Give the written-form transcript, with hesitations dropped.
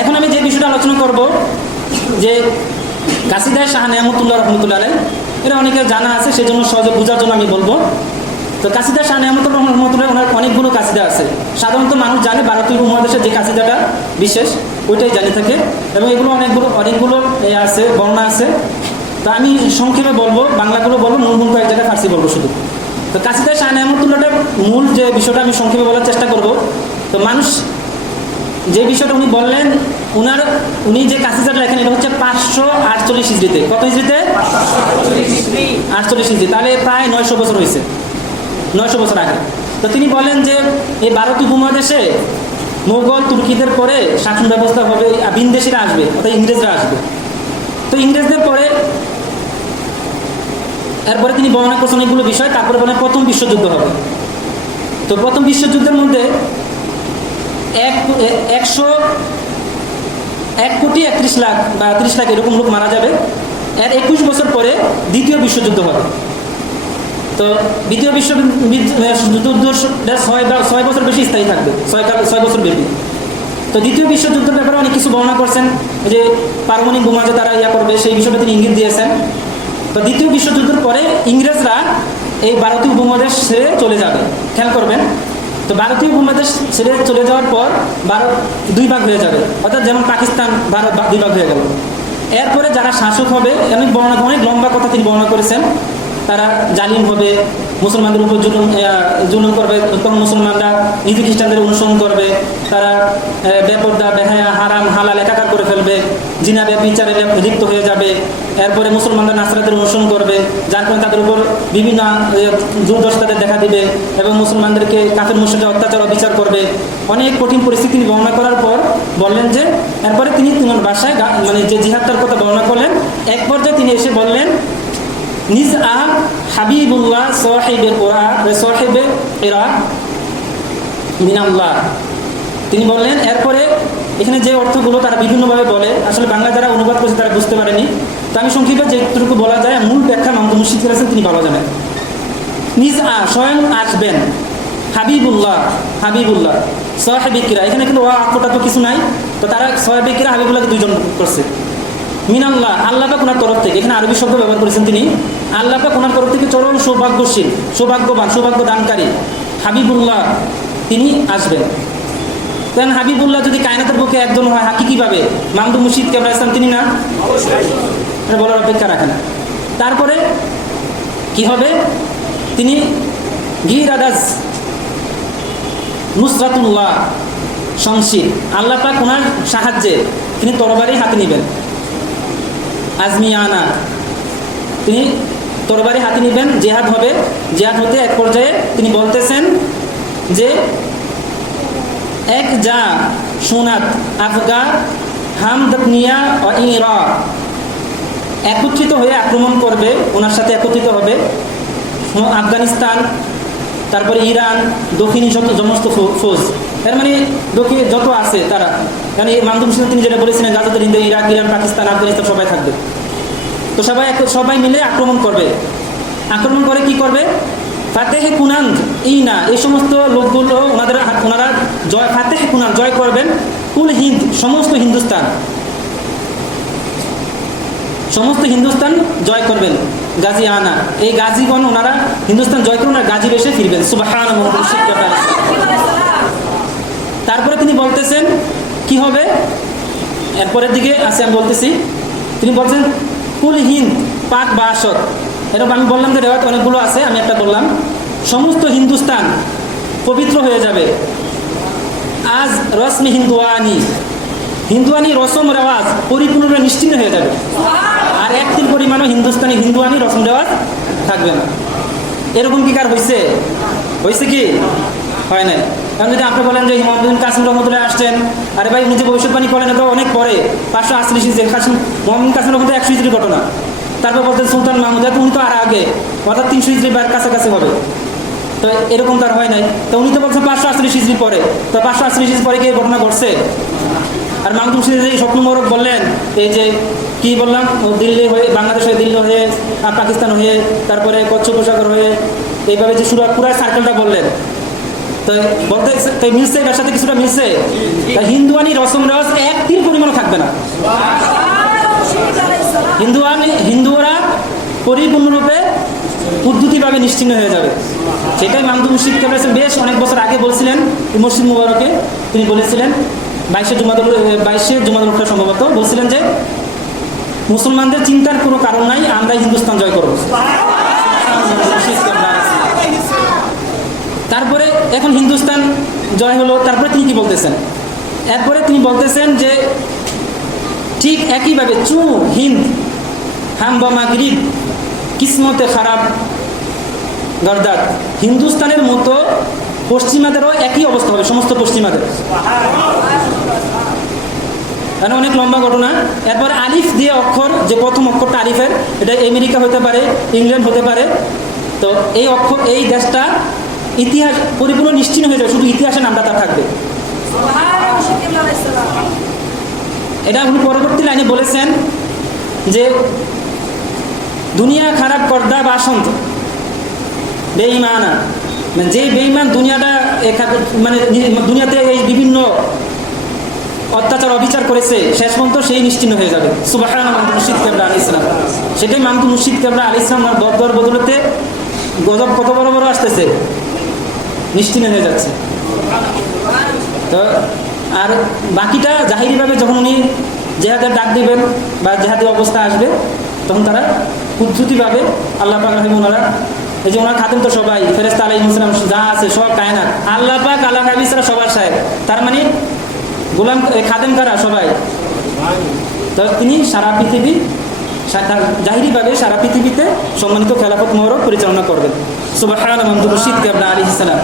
এখন আমি যে বিষয়টা আলোচনা করব যে কাসিদায়ে শাহ নেয়ামতুল্লাহ রহমতুল্লাহ আলাইহি, এটা অনেকে জানা আছে, সেজন্য সহজে বোঝার জন্য আমি বলবো। তো কাসিদায়ে শাহ নেয়ামতুল্লাহ রহমতুল্লাহ ওনার অনেকগুলো কাসিদা আছে। সাধারণত মানুষ জানে ভারতীয় উপমহাদেশে যে কাসিদাটা বিশেষ ওইটাই জানি থাকে, এবং এগুলো অনেকগুলো আছে, বর্ণনা আছে। তো আমি সংক্ষেপে বলবো, বাংলাগুলো বলবো, মূল কয়েক জায়গায় ফার্সি বলবো শুধু। তো কাসিদায়ে শাহ নেয়ামতুল্লাহটার মূল যে বিষয়টা আমি সংক্ষেপে বলার চেষ্টা করব। তো মানুষ যে বিষয়টা উনি বললেন, উনি যে কাসিদাটা লেখেন এটা হচ্ছে 548 হিজরিতে। কত হিজরিতে? 48 হিজরি, তাহলে প্রায় 900 বছর হয়েছে, 900 বছর আগে। তো তিনি বলেন যে এই ভারতীয় উপমহাদেশে মোগল তুর্কিদের পরে শাসন ব্যবস্থা হবে, ভিনদেশীরা আসবে, অর্থাৎ ইংরেজরা আসবে। তো ইংরেজদের পরে এরপরে তিনি বর্ণনা করছেন অনেকগুলো বিষয়। তারপরে বলেন প্রথম বিশ্বযুদ্ধ হবে। তো প্রথম বিশ্বযুদ্ধের মধ্যে 1,31,00,000 বা 30 লাখ এরকম লোক মারা যাবে। এর 21 বছর পরে দ্বিতীয় বিশ্বযুদ্ধ হবে। তো দ্বিতীয় বিশ্বযুদ্ধ 6 বছর বেশি স্থায়ী থাকবে, 6 বছর ব্যাপী। তো দ্বিতীয় বিশ্বযুদ্ধের ব্যাপারে অনেক কিছু বর্ণনা করছেন, যে পারমাণবিক বোমা যে তারা করবে সেই বিষয়টা তিনি ইঙ্গিত দিয়েছেন। তো দ্বিতীয় বিশ্বযুদ্ধের পরে ইংরেজরা এই ভারতীয় উপমহাদেশ ছেড়ে চলে যাবে, খেয়াল করবেন। তো ভারতীয় উপমহাদেশ ছেড়ে চলে যাওয়ার পর ভারত 2 ভাগ হয়ে যাবে, অর্থাৎ যেমন পাকিস্তান ভারত 2 ভাগ হয়ে গেল। এরপরে যারা শাসক হবে, অনেক লম্বা কথা তিনি বর্ণনা করেছেন, তারা জালিম হবে, মুসলমানদের উপর জুলুম করবে, তখন মুসলমানরা ইহুদি খ্রিস্টানদের অনুসরণ করবে, তারা বেপরদা, বেহায়া, হারাম, হালাল একাকার করে ফেলবে, জিনা ব্যভিচারে লিপ্ত হয়ে যাবে। এরপরে মুসলমানরা নাসরাতের অনুসরণ করবে, যার কারণে তাদের উপর বিভিন্ন দুর্দশাদের দেখা দিবে, এবং মুসলমানদেরকে কাফের মুশরিকরা অত্যাচার অবিচার করবে। অনেক কঠিন পরিস্থিতি তিনি বর্ণনা করার পর বললেন যে এরপরে তিনি ভাষায় মানে যে জিহাদটার কথা বর্ণনা করলেন, এক পর্যায়ে তিনি এসে বললেন নিজ হাবিবুল্লাহ সাহিবে ইরাক মিনাল্লাহ। তিনি বললেন, এরপরে এখানে যে অর্থগুলো তারা বিভিন্নভাবে বলে, আসলে বাংলা যারা অনুবাদ করেছে তারা বুঝতে পারেনি। তো আমি সংক্ষেপে যেটুকু বলা যায়, মূল ব্যাখ্যা মাহমুদ মুর্শিদ আছেন, তিনি ভালো জানেন। নিজ স্বয়ং আসবেন, হাবিবুল্লাহ সাহিবিকরা, এখানে কিন্তু অক্ষরটা তো কিছু নাই। তো তারা সাহিবিকরা হাবিবুল্লাহকে 2 জন করছে। মিনাল্লাহ, আল্লাহ পাক ওনার তরফ থেকে, এখানে আরবি শব্দ ব্যবহার করেছেন তিনি। আল্লাহ পাক ওনার তরফ থেকে চরম সৌভাগ্যশীল, সৌভাগ্যবান, সৌভাগ্য দানকারী হাবিবুল্লাহ তিনি আসবেন। তেন হাবিবুল্লাহ যদি কায়নাতের পক্ষে একজন হয় হাকিকিভাবে, মাহমুদ মুর্শিদ কেবলা ইসলাম তিনি না? এটা বলার অপেক্ষা রাখে না। তারপরে কি হবে? তিনি গিরাদাজ নুসরাতুল্লাহ শমশির, আল্লাহ পাক ওনার সাহায্যে তিনি তরবারি হাতে নেবেন। আজমিয়ানা, তিনি তরবারি হাতে নেবেন, জেহাদ হবে। জেহাদ হতে এক পর্যায়ে তিনি বলতেছেন যে এক যা সোনাত আফগা হামদনিয়া ও ইরা, একত্রিত হয়ে আক্রমণ করবে, ওনার সাথে একত্রিত হবে আফগানিস্তান, তারপরে ইরান, দক্ষিণী সমস্ত ফৌজ, এর মানে দক্ষিণে যত আছে তারা, মানে মাহমুদ মুর্শিদ তিনি যেটা বলেছিলেন গাজাতুল হিন্দে ইরাক, ইরান, পাকিস্তান, আফগানিস্তান সবাই থাকবে। তো সবাই মিলে আক্রমণ করবে। আক্রমণ করে কি করবে? ফাতেহে কুনান ইনা, এই সমস্ত লোকগুলো ওনারা ফাতেহে কুনান জয় করবেন। কুল হিন্দ, সমস্ত হিন্দুস্তান জয় করবেন। গাজিয়ানা, এই গাজীগণ ওনারা হিন্দুস্তান জয় করবেন আর গাজী বেশে ফিরবেন। সুবহানাল্লাহ। তারপরে তিনি বলতেছেন কি হবে, এরপরের দিকে আছে আমি বলতেছি। তিনি বলছেন কুল হিন্দ পাক বাসত, এরকম আমি বললাম যে রেওয়াত অনেকগুলো আছে, আমি একটা বললাম। সমস্ত হিন্দুস্তান পবিত্র হয়ে যাবে। আজ রসমি হিন্দুয়ানি রসম রেওয়াজ পরিপূর্ণভাবে নিশ্চিন্ন হয়ে যাবে, আর 1 পরিমাণও হিন্দুয়ানি রসম রেওয়াজ থাকবে না। এরকম কি কার হয়েছে কি? হয় নাই। কারণ যদি আপনি বলেন যে মোহাম্মদ কাসিম রহমতুল্লাহ আসছেন, আরে ভাই উনি যে ভবিষ্যৎবাণী করেন তো অনেক পরে, 548 হিজরি, মোহাম্মদ কাসিম রহমতুল্লাহ 100 হিজরির ঘটনা। তারপর বলতেন সুলতান মাহমুদ, উনি তো আর আগে, অর্থাৎ 300 হিজরি কাছাকাছি হবে। তো এরকম তার হয় নাই। তো উনি তো বলছেন 548 হিজরি পরে। তো 548 হিজরি পরে কি ঘটনা ঘটছে? আর মাহমুদ মুর্শিদ এই স্বপ্ন মোরক বললেন, এই যে কি বললাম, দিল্লি হয়ে, বাংলাদেশ হয়ে, দিল্লি হয়ে, আর পাকিস্তান হয়ে, তারপরে কচ্ছ উপসাগর হয়ে, এইভাবে যে পুরো সার্কেলটা বললেন। তো বলতে তো মিলছে, এর সাথে কিছুটা মিলছে। তা হিন্দুয়ানি রসম রেওয়াজ এক তিল পরিমাণও থাকবে না। হিন্দুরা পরিপূর্ণরূপে পদ্ধতিভাবে নিশ্চিহ্ন হয়ে যাবে। সেটাই মামদুদ মুর্শিদ কেবলা বেশ অনেক বছর আগে বলছিলেন এই মসজিদ মুবারকে। তিনি বলেছিলেন 22শে জুমাদুল উখরা সম্ভবত বলছিলেন যে মুসলমানদের চিন্তার কোনো কারণ নাই, আমরা হিন্দুস্তান জয় করব। তারপরে এখন হিন্দুস্তান জয় হলো, তারপরে তিনি কি বলতেছেন? এরপরে তিনি বলতেছেন যে ঠিক একইভাবে চু হিন্দ হাম বা মাগরিব কিসমতে খারাপ গর্দাত, হিন্দুস্তানের মতো পশ্চিমাদেরও একই অবস্থা হবে, সমস্ত পশ্চিমাদের। মানে অনেক লম্বা ঘটনা। এরপর আলিফ দিয়ে অক্ষর, যে প্রথম অক্ষরটা আলিফের, এটা আমেরিকা হতে পারে, ইংল্যান্ড হতে পারে। তো এই অক্ষর, এই দেশটা ইতিহাস পরিপূর্ণ নিশ্চিহ্ন হয়ে যাবে, শুধু ইতিহাসের নামটা তার থাকবে। এটা উনি পরবর্তী লাইনে বলেছেন যে দুনিয়া খারাপ করদা বাসন্ত বেঈমানা, মানে যে বেঈমান দুনিয়াটা মানে দুনিয়াতে এই বিভিন্ন অত্যাচার অবিচার করেছে, শেষ পর্যন্ত সেই নিশ্চিহ্ন হয়ে যাবে। সুবহানাল্লাহ। মামদুদ মুর্শিদ কেবলা আলাইহিস সালাম, সেটাই মামদুদ মুর্শিদ কেবলা আলাইহিস সালাম দর বদলতে গজব কত বড় বড় আসতেছে, নিশ্চিহ্ন হয়ে যাচ্ছে। তো আর বাকিটা জাহিরিভাবে যখন উনি জেহাদের ডাক দিবেন বা জেহাদি অবস্থা আসবে, তখন তারা কুদরতিভাবে আল্লাহ পাক রাহিম, ওনারা এই যে ওনার খাদেম তো সবাই ফেরেশতা আলাইহিস সালাম যা আছে সব কায়নাত, আল্লাহ পাক আল্লাহ নবী সাল্লাল্লাহু সবার সাহেব, তার মানে গোলাম খাদেম কারা সবাই। তো তিনি সারা পৃথিবী জাহিরিভাবে সারা পৃথিবীতে সম্মানিত খেলাফত মোহর পরিচালনা করবেন। সুবহানাল্লাহ। মামদুদ মুর্শিদ কেবলা আলাইহিস সালাম।